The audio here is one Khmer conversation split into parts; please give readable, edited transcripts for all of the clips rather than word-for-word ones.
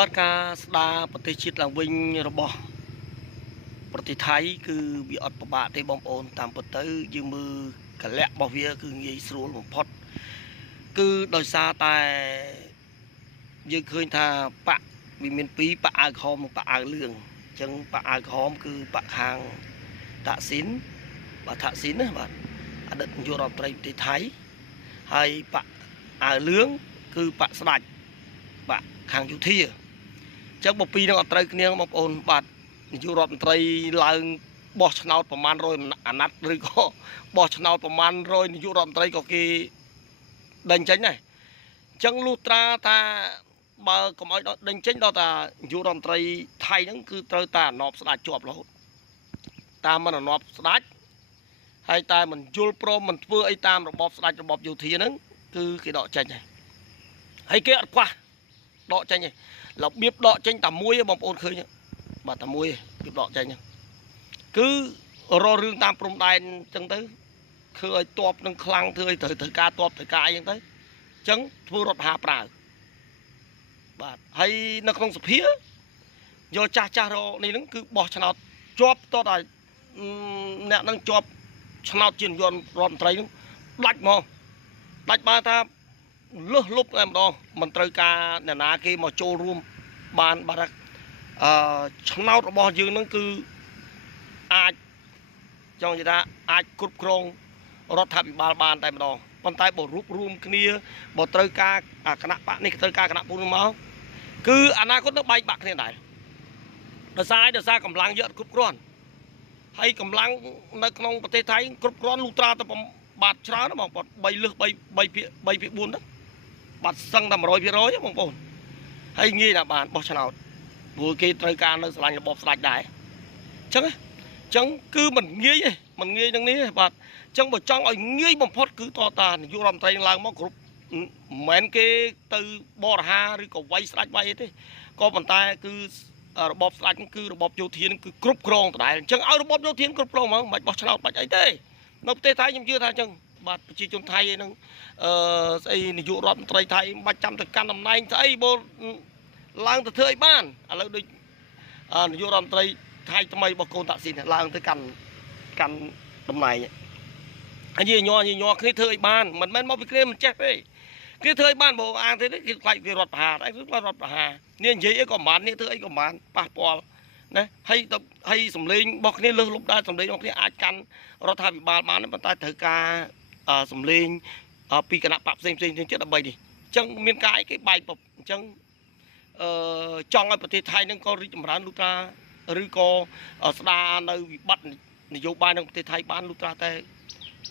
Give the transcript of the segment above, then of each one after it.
បាទការស្ដារប្រទេសជាតិឡើងវិញរបស់ប្រទេសថៃគឺវាអត់ពិបាកទេបងប្អូនតាមពិតទៅយើងមើលកលៈរបស់វាគឺងាយស្រួលបំផុតគឺដោយសារតែយើងឃើញថាបាក់វាមានពីរបាក់អាវក្រហមនិងបាក់អាវលឿងអញ្ចឹងបាក់អាវក្រហមគឺបាក់ខាងតាក់ស៊ីនបាទតាក់ស៊ីនណាបាទអតីតនាយករដ្ឋមន្ត្រីប្រទេសថៃហើយបាក់អាវលឿងគឺបាក់ស្ដាច់បាក់ខាងយោធាអញ្ចឹងបើពីរនឹងអត់ត្រូវគ្នាបងប្អូនបាទនាយករដ្ឋមន្ត្រីឡើងបោះឆ្នោតប្រមាណ100អាណត្តិឬក៏បោះឆ្នោតប្រមាណ100នាយករដ្ឋមន្ត្រីក៏គេដេញចេញដែរអញ្ចឹងលុះត្រាថាបើកុំឲ្យដេញចេញដល់តានាយករដ្ឋមន្ត្រីថៃហ្នឹងគឺត្រូវតែអណប់ស្ដាច់ជាប់រហូតតាមមិនអណប់ស្ដាច់ហើយតែមិនយល់ព្រមមិនធ្វើអីតាមរបបស្ដាច់របបយោធាហ្នឹងគឺគេដកចេញហើយគេអត់ខ្វះដកចេញទេរបៀបដកចេញតែមួយទេបងប្អូនឃើញបាទតែមួយទេរបៀបដកចេញគឺរករឿងតាមព្រំដែនអញ្ចឹងទៅធ្វើឲ្យតបនឹងខ្លាំងធ្វើឲ្យត្រូវការតបត្រូវការអីអញ្ចឹងទៅអញ្ចឹងធ្វើរដ្ឋបហាប្រើបាទហើយនៅក្នុងសភាយកចាស់រកនេះហ្នឹងគឺបោះឆ្នោតជាប់តតែអ្នកនឹងជាប់ឆ្នោតជានាយករដ្ឋមន្ត្រីហ្នឹងដាច់មកដាច់បានថាលឹះលុបតែម្ដងមិនត្រូវការអ្នកណាគេមកចូលរួមបានបាទឆ្នោតរបស់យើងហ្នឹងគឺអាចចង់និយាយថាអាចគ្រប់គ្រងរដ្ឋាភិបាលបានតែម្ដងប៉ុន្តែបើរួបរวมគ្នាបើត្រូវការគណៈបកនេះត្រូវការគណៈពុនមកគឺអនាគតនឹងបែកបាក់គ្នាដែរដោយសារកម្លាំងយកគ្រប់គ្រាន់ហើយកម្លាំងនៅក្នុងប្រទេសថៃគ្រប់គ្រាន់លុះត្រាតែបាទច្រើនបងប្អូន3លើស3ភាគ4ហ្នឹងបាទសឹងតែ 100% បងប្អូនហើយងាយណាស់បានបោះឆ្នោតព្រោះគេត្រូវការនៅស្រឡាញ់របបស្ដេចដែរអញ្ចឹងគឺមិនងាយទេមិនងាយនឹងនេះបាទអញ្ចឹងបើចង់ឲ្យងាយបំផុតគឺតតានាយករដ្ឋមន្ត្រីឡើងមកគ្រប់មិនមែនគេទៅបរិហាឬក៏វាយស្ដេចវាយអីទេក៏ប៉ុន្តែគឺរបបស្ដេចគឺរបបយោធាគឺគ្រប់គ្រងដដែលអញ្ចឹងឲ្យរបបយោធាគ្រប់គ្រងហ្មងមិនបោះឆ្នោតបាច់អីទេនៅប្រទេសថៃខ្ញុំជឿថាអញ្ចឹងបាទប្រជាជនថៃហ្នឹងស្អីនាយករដ្ឋមន្ត្រីថៃមិនបាច់ចាំទៅកាន់តំណែងស្អីបើឡើងទៅធ្វើអីបានឥឡូវដូចនាយករដ្ឋមន្ត្រីថៃថ្មីរបស់កូនតាក់ស៊ីនឡើងទៅកាន់តំណែងហើយញ័រគ្នាធ្វើអីបានមិនមែនមកពីគ្នាមិនចេះទេគេធ្វើអីបានបើអាងទេគេខ្លាចគេរដ្ឋបហាអីគឺរដ្ឋបហានេះនិយាយអីក៏មិនបាននេះធ្វើអីក៏មិនបានប៉ះពាល់ណាហើយសម្លេងរបស់គ្នាលើសលប់ដែរសម្លេងរបស់គ្នាអាចកាន់រដ្ឋាភិបាលបានប៉ុន្តែត្រូវការសម្លេងពីគណៈបកផ្សេងទៀតដើម្បីនេះអញ្ចឹងមានការអីគេបែកពុកអញ្ចឹងចង់ឲ្យប្រទេសថៃនឹងក៏រីកចម្រើនលុះត្រាឬក៏ស្ដារនៅវិបត្តិនយោបាយក្នុងប្រទេសថៃបានលុះត្រាតែ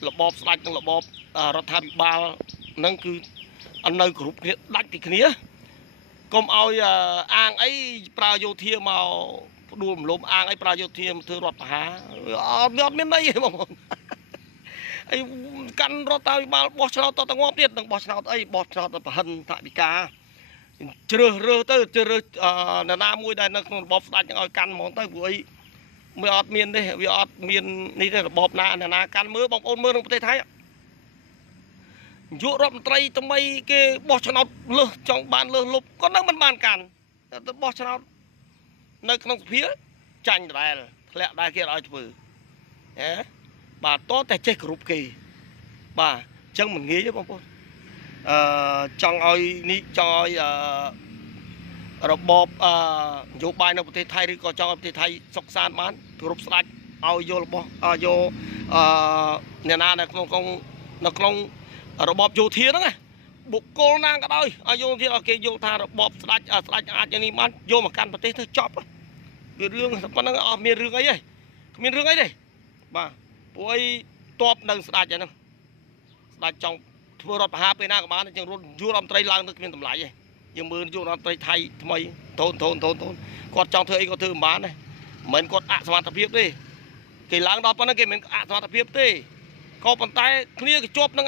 របបស្ដេចនិងរបបរដ្ឋាភិបាលនឹងគឺនៅគ្រប់គ្នាដាច់ពីគ្នាកុំឲ្យអាងអីប្រើយោធាមកផ្ដួលរំលំអាងអីប្រើយោធាមកធ្វើរដ្ឋបហាអត់មានន័យទេបងប្អូនអីកាន់រដ្ឋាភិបាលបោះឆ្នោតតតងាប់ទៀតនឹងបោះឆ្នោតអីបោះឆ្នោតប្រហិនថវិកាជ្រើសរើសទៅជ្រើសរើសនរណាមួយដែលនៅក្នុងរបបស្ដេចនឹងឲ្យកាន់ហ្មងទៅព្រោះអីវាអត់មានទេវាអត់មាននេះទេរបបណាកាន់មើលបងប្អូនមើលក្នុងប្រទេសថៃយករដ្ឋមន្ត្រីថ្មីគេបោះឆ្នោតលើសចង់បានលើសលុបក៏នៅមិនបានកាន់ទៅបោះឆ្នោតនៅក្នុងសភាចាញ់ដដែលធ្លាក់ដែរគេឲ្យធ្វើបាទតតែចេះគ្រប់គេបាទអញ្ចឹងមិនងាយទេបងប្អូនចង់ឲ្យនេះចង់ឲ្យរបបនយោបាយនៅប្រទេសថៃឬក៏ចង់ឲ្យប្រទេសថៃសុខសាន្តបានគ្រប់ស្ដេចឲ្យយករបស់យកអ្នកណានៅក្នុងរបបយោធាហ្នឹងបុគ្គលណាក៏ដោយឲ្យយោធាឲ្យគេយល់ថារបបស្ដេចអាចយ៉ាងនេះបានយកមកកាន់ប្រទេសទៅចប់វារឿងប៉ុណ្ណឹងអត់មានរឿងអីទេគ្មានរឿងអីទេបាទព្រោះអីតបនៅស្ដេចហ្នឹងស្ដេចចង់ធ្វើរដ្ឋបហាពេលណាក៏បានអញ្ចឹងយុរដ្ឋមន្ត្រីឡើងទៅគ្មានតម្លៃទេយើងមើលយុរដ្ឋមន្ត្រីថៃថ្មីតូនគាត់ចង់ធ្វើអីក៏ធ្វើមិនបានដែរមិនមែនគាត់អសមត្ថភាពទេគេឡើងដល់ប៉ុណ្ណឹងគេមិនអសមត្ថភាពទេក៏ប៉ុន្តែគ្នាក៏ជាប់នឹង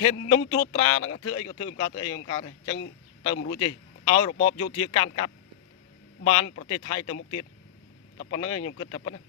ខេននំត្រួតត្រាហ្នឹងធ្វើអីក៏ធ្វើមិនកើតធ្វើអីមិនកើតទេអញ្ចឹងទៅមិនរួចទេឲ្យរបបយោធាកាន់កាប់បានប្រទេសថៃទៅមុខទៀតតែប៉ុណ្្នឹងខ្ញុំគិតតែប៉ុណ្្នឹង